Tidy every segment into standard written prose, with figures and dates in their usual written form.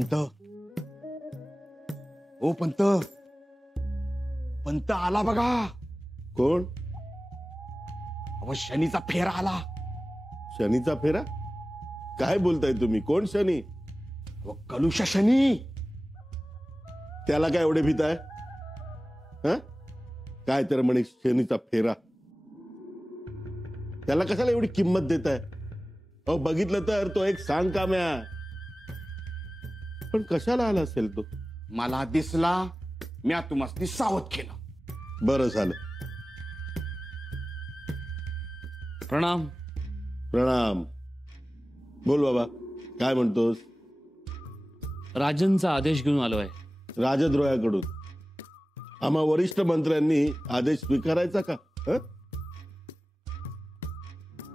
पंत, ओ पंत, पंत आला बघा. कोण? अहो शनीचा फेरा आला. शनीचा फेरा? काय बोलताय तुम्ही? कोण शनी? अहो कलुषा शनी. त्याला काय एवढे भीत आहे? काय तर म्हणे शनीचा फेरा. त्याला कशाला एवढी किंमत देताय? अहो बघितलं तर तो एक सांग काम्या. पण कशाला आला असेल तो? मला दिसला, मी तुम्हाला सावध केलं. बरं झालं. प्रणाम. प्रणाम. बोल बाबा, काय म्हणतोस? राजनचा आदेश घेऊन आलोय. राजद्रोहाकडून? आम्हा वरिष्ठ मंत्र्यांनी आदेश स्वीकारायचा का?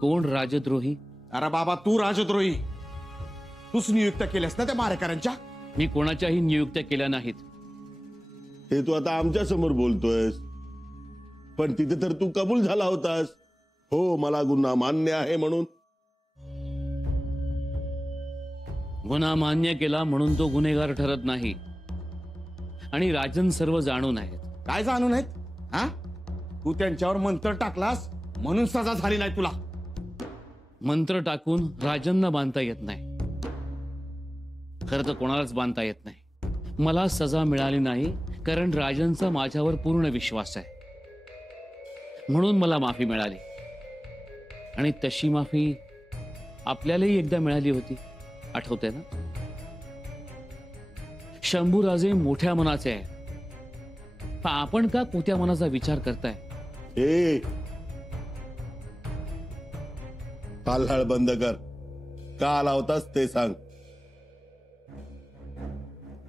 कोण राजद्रोही? अरे बाबा तू राजद्रोही. तूच नियुक्त केल्यास ना त्या मारेकऱ्यांच्या? मी कोणाच्याही नियुक्त्या केल्या नाहीत. हे तू आता आमच्या समोर बोलतोयस, पण तिथे तर तू कबूल झाला होतास. हो, मला गुन्हा मान्य आहे म्हणून. गुन्हा मान्य केला म्हणून तो गुन्हेगार ठरत नाही. आणि राजन सर्व जाणून आहेत. काय जाणून आहेत? हा, तू त्यांच्यावर मंत्र टाकलास म्हणून सजा झाली नाही तुला. मंत्र टाकून राजनना बांधता येत नाही. खरं तर कोणालाच बांधता येत नाही. मला सजा मिळाली नाही कारण राजनचा माझ्यावर पूर्ण विश्वास आहे, म्हणून मला माफी मिळाली. आणि तशी माफी आपल्यालाही एकदा मिळाली होती, आठवते ना? शंभूराजे मोठ्या मनाचे आहे. आपण का कोत्या मनाचा विचार करताय? काल्हाळ बंद कर. का आला होतास ते सांग.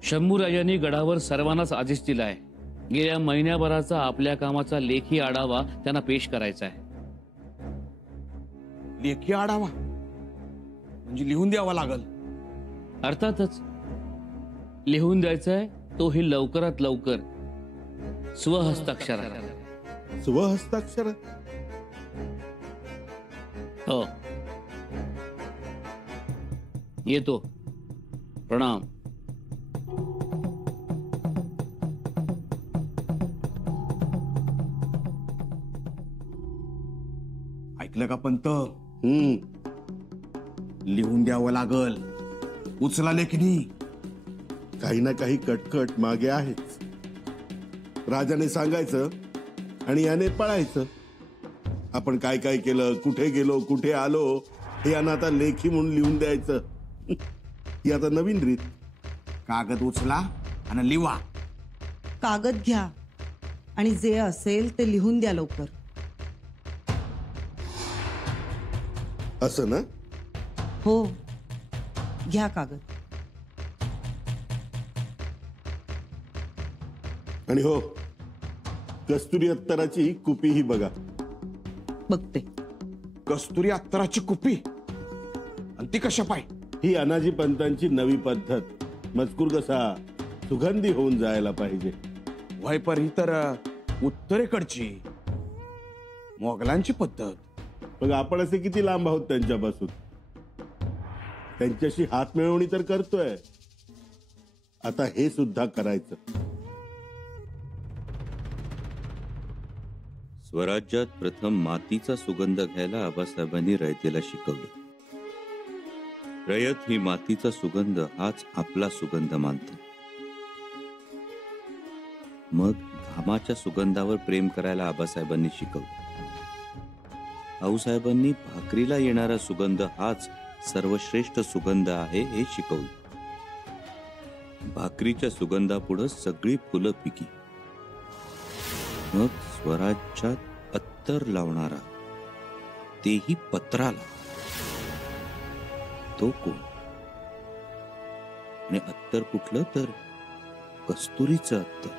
शंभूराजांनी गडावर सर्वांनाच आदेश दिलाय. गेल्या महिन्याभराचा आपल्या कामाचा लेखी आढावा त्यांना पेश करायचा आहे. लेखी आढावा म्हणजे लिहून द्यावा लागल? अर्थातच लिहून द्यायचंय. तोही लवकरात लवकर स्वहस्ताक्षरात. स्वहस्ताक्षरात? हो. येतो. प्रणाम. ऐकलं का पंत? लिहून द्यावं लागल. उचला लेखनी. काही ना काही कटकट मागे आहेच. राजाने सांगायचं आणि याने पळायचं. आपण काय काय केलं, कुठे गेलो, कुठे आलो, हे यांना आता लेखी म्हणून लिहून द्यायचं. ही आता नवीन रीत. कागद उचला आणि लिवा. कागद घ्या आणि जे असेल ते लिहून द्या लवकर. असं ना? हो, घ्या कागद. आणि हो, कस्तुरी अत्तराची कुपी ही बघा. बघते. कस्तुरी अत्तराची कुपी? आणि ती कशा पाय? ही अनाजी पंतांची नवी पद्धत. मजकूर कसा सुगंधी होऊन जायला पाहिजे. वयपर ही तर उत्तरेकडची मोगलांची पद्धत. मग आपण असे किती लांब आहोत त्यांच्यापासून? त्यांच्याशी हात मिळवणी तर करतोय. आता हे सुद्धा करायचं. स्वराज्यात प्रथम मातीचा सुगंध घ्यायला आबासाहेबांनी रयतेला शिकवलं. रयत ही मातीचा सुगंध हाच आपला सुगंध मानते. मग घामाच्या सुगंधावर प्रेम करायला आबासाहेबांनी शिकवलं. आऊसाहेबांनी भाकरीला येणारा सुगंध हाच सर्वश्रेष्ठ सुगंध आहे हे शिकवलं. भाकरीच्या सुगंधापुढे सगळी फुलं पिकी. मग स्वराज्यात अत्तर लावणारा, तेही पत्राला, तो कोण? आणि अत्तर कुठलं तर कस्तुरीचं अत्तर.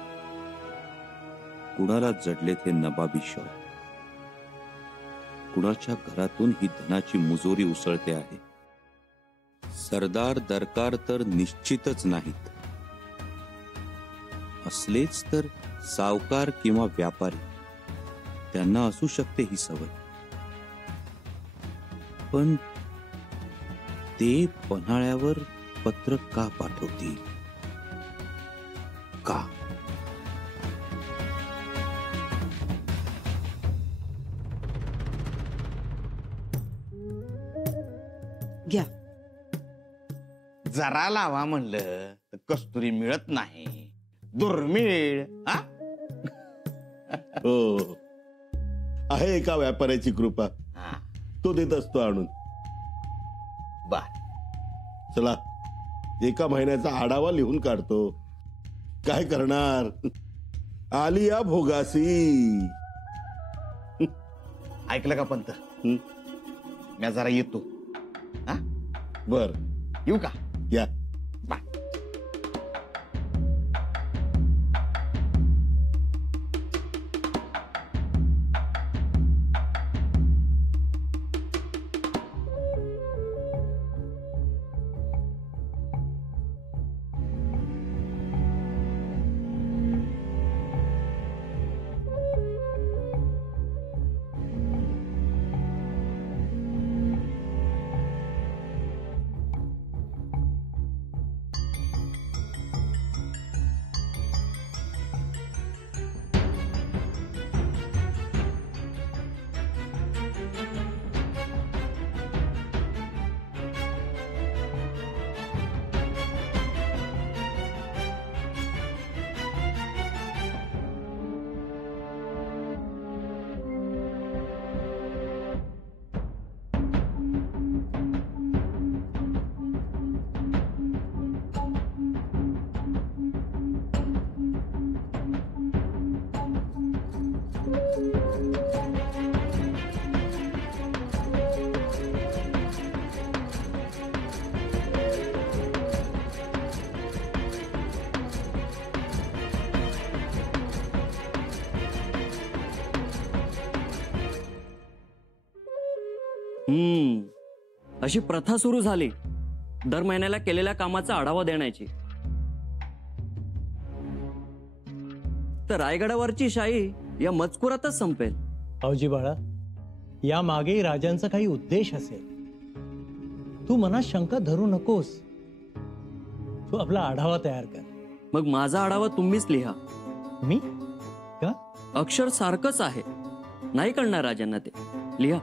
कुणाला जडले ते नबाबी शौक. कुणाच्या घरातून ही धनाची मुजोरी उसळते आहे. सरदार दरकार तर निश्चितच नाहीत. असलेच तर सावकार किंवा व्यापारी, त्यांना असू शकते ही सवय. पण ते पन्हाळ्यावर पत्र का पाठवतील? का? घ्या. जरा लावा म्हणलं तर कस्तुरी मिळत नाही, दुर्मिळ. हा? हो, आहे एका व्यापाऱ्याची कृपा, हा, तो देत असतो आणून. बर. चला, एका महिन्याचा आढावा लिहून काढतो. काय करणार, आली या भोगासी. ऐकलं का पंत? हं? मी जरा येतो. हा, बर, येऊ का? या. बाय. अशी प्रथा सुरू झाली दर महिन्याला केलेल्या कामाचा आढावा देण्याची. तर रायगडावरची शाही या मजकुरातच संपेल. अवजी बाळा, या मागे राजांचा काही उद्देश असेल. तू मनात शंका धरू नकोस. तू आपला आढावा तयार कर. मग माझा आढावा तुम्हीच लिहा. मी का? अक्षर सारखंच आहे, नाही कळणार राजांना ते. लिहा.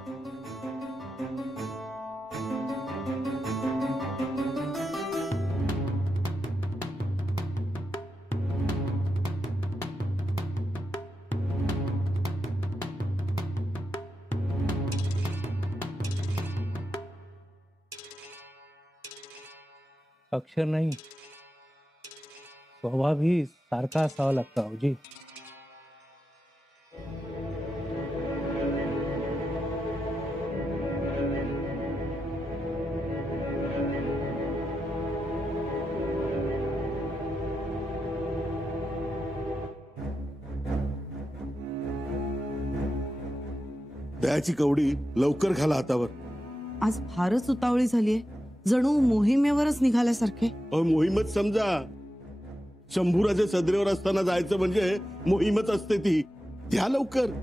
अक्षर नाही, स्वभाव ही सारखा असावा लागतो अवजी. दयाची कवडी लवकर घाला हातावर. आज फारच उतावळी झालीये, जणू मोहिमेवरच निघाल्यासारखे. मोहीमच समजा. शंभूराजे सदरेवर असताना जायचं म्हणजे मोहीमच असते ती. द्या लवकर.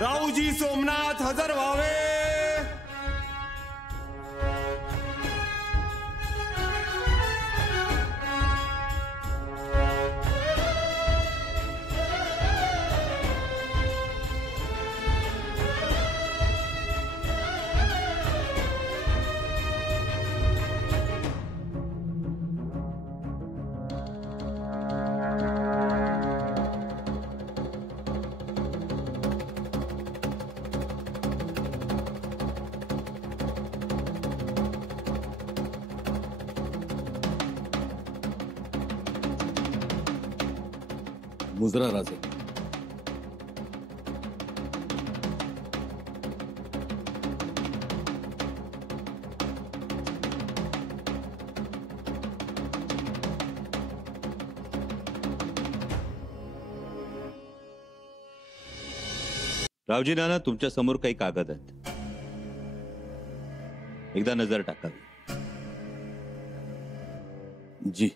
राऊजी सोमनाथ हजर व्हावे. मुजरा राजे. रावजी नाना, तुमच्या समोर काही कागद आहेत. एकदा नजर टाकावी. जी.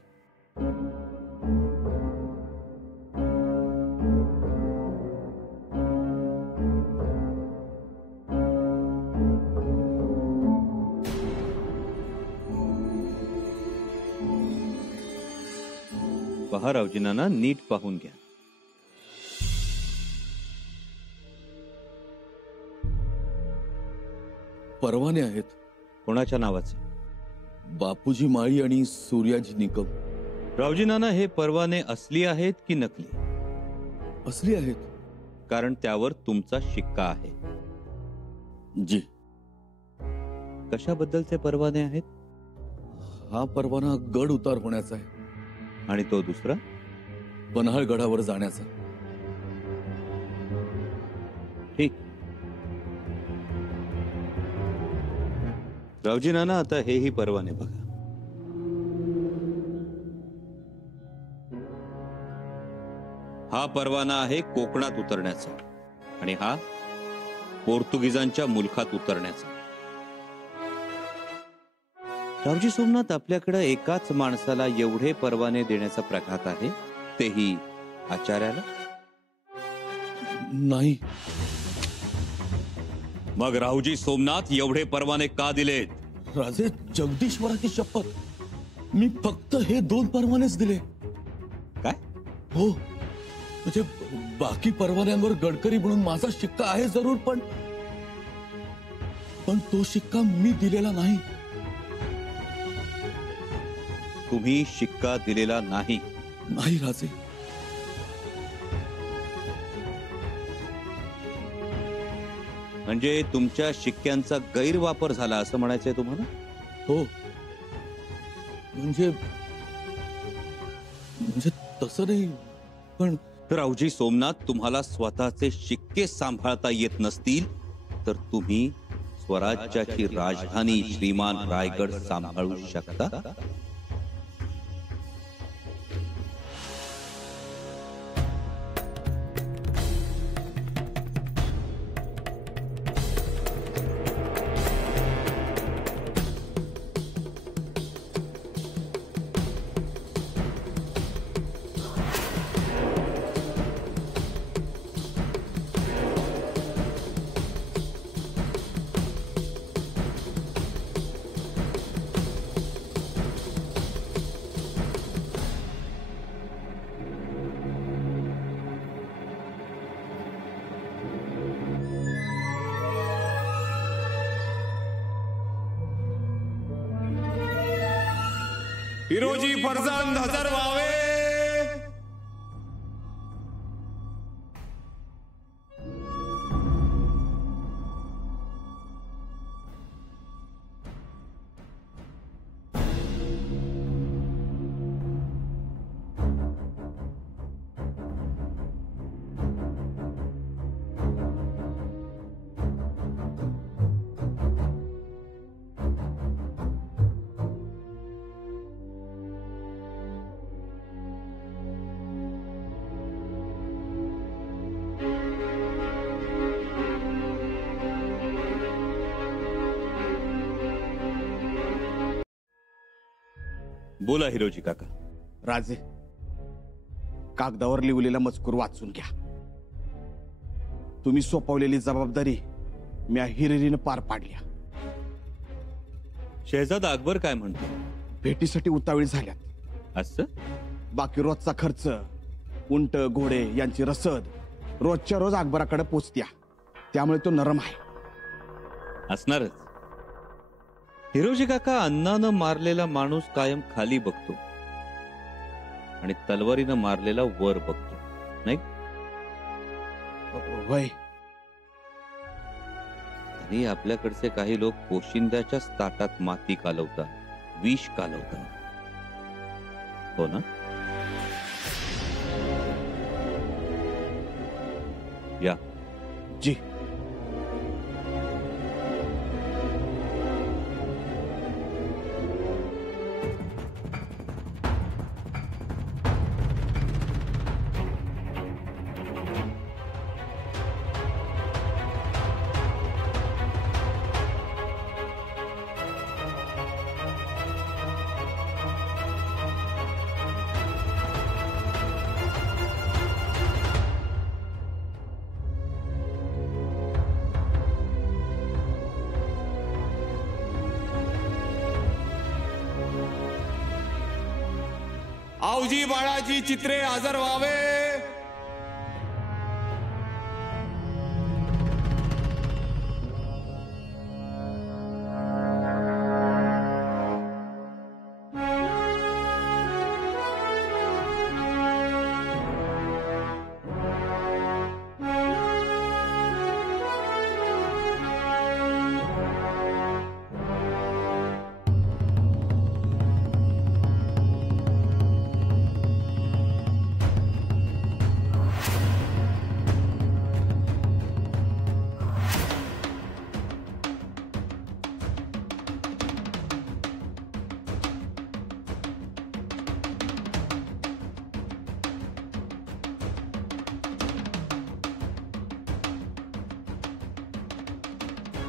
पहा रावजी नाना, नीट पाहून घ्या. परवाने आहेत. कोणाच्या नावाचे? बापूजी माळी आणि सूर्याजी निकम. रावजी नाना, हे परवाने असली आहेत की नकली? असली आहेत. कारण त्यावर तुमचा शिक्का आहे. जी. कशाबद्दलचे परवाने आहेत? हा परवाना गड उतार होण्याचा आहे आणि तो दुसरा? पन्हाळगडावर जाण्याचा. ठीक. रावजी नाना, आता हेही परवाने बघा. हा परवाना आहे कोकणात उतरण्याचा आणि हा पोर्तुगीजांच्या मुलखात उतरण्याचा. रावजी सोमनाथ, आपल्याकडे एकाच माणसाला एवढे परवाने देण्याचा प्रघात आहे, तेही आचार्याला? नाही. मग रावजी सोमनाथ एवढे परवाने का दिलेत? राजे, जगदीश्वराची शपथ, मी फक्त हे 2 परवानेच दिले. काय? हो, म्हणजे बाकी परवान्यांवर गडकरी म्हणून माझा शिक्का आहे जरूर, पण तो शिक्का मी दिलेला नाही. तुम्ही शिक्का दिलेला नाही? नाही राजे. म्हणजे तुमच्या शिक्क्यांचा गैरवापर झाला असं म्हणायचंय तुम्हाला? हो, म्हणजे तसं नाही, पण रावजी सोमनाथ, तुम्हाला स्वतःचे शिक्के सांभाळता येत नसतील तर तुम्ही स्वराज्याची राजधानी श्रीमान रायगड सांभाळू शकता? हिरोजी फरजंद हजर व्हावे. बोला हिरोजी काका. राजे, कागदावर लिहिलेला मजकूर वाचून घ्या. तुम्ही सोपवलेली जबाबदारी मी हिरिरीनं पार पाडल्या. शहजादा अकबर काय म्हणतो? भेटीसाठी उतावळी झाल्यात. असं? बाकी रोजचा खर्च, उंट घोडे यांची रसद रोजच्या रोज अकबराकडे पोचत्या. त्यामुळे तो नरम आहे. असणारच. हिरोजी काका, अन्नानं मारलेला माणूस कायम खाली बघतो आणि तलवारीनं मारलेला वर बघतो, नाही? वय तरी आपल्याकडचे काही लोक पोशिंद्याच्याच ताटात माती कालवतात, विष कालवतात. हो ना? या. जी. आवजी बाळाजी चित्रे हजर व्हावे.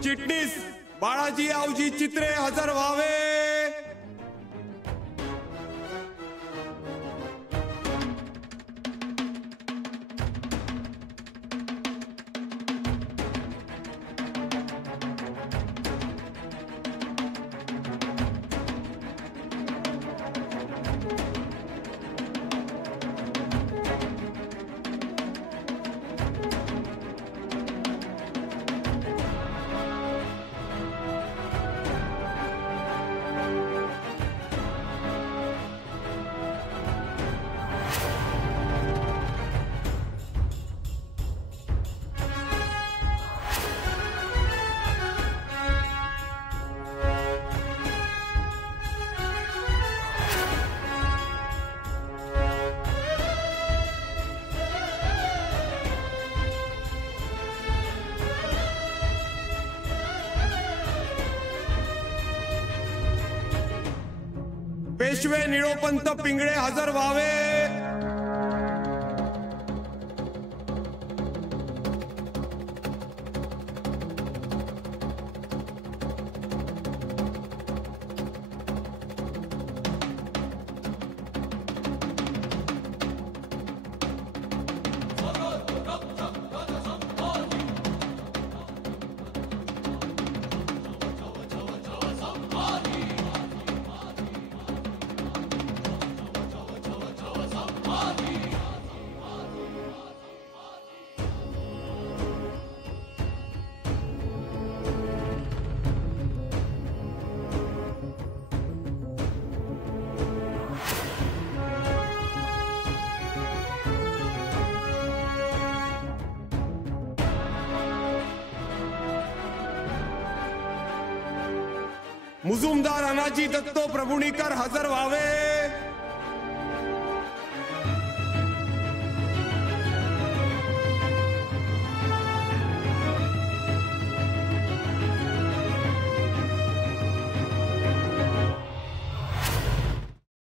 चिटणीस बाळाजी आवजी चित्रे हजर व्हावे. पेशवे निळोपंत पिंगळे हजर व्हावे. मुजुमदार अनाजी दत्तो प्रभुणीकर हजर व्हावे.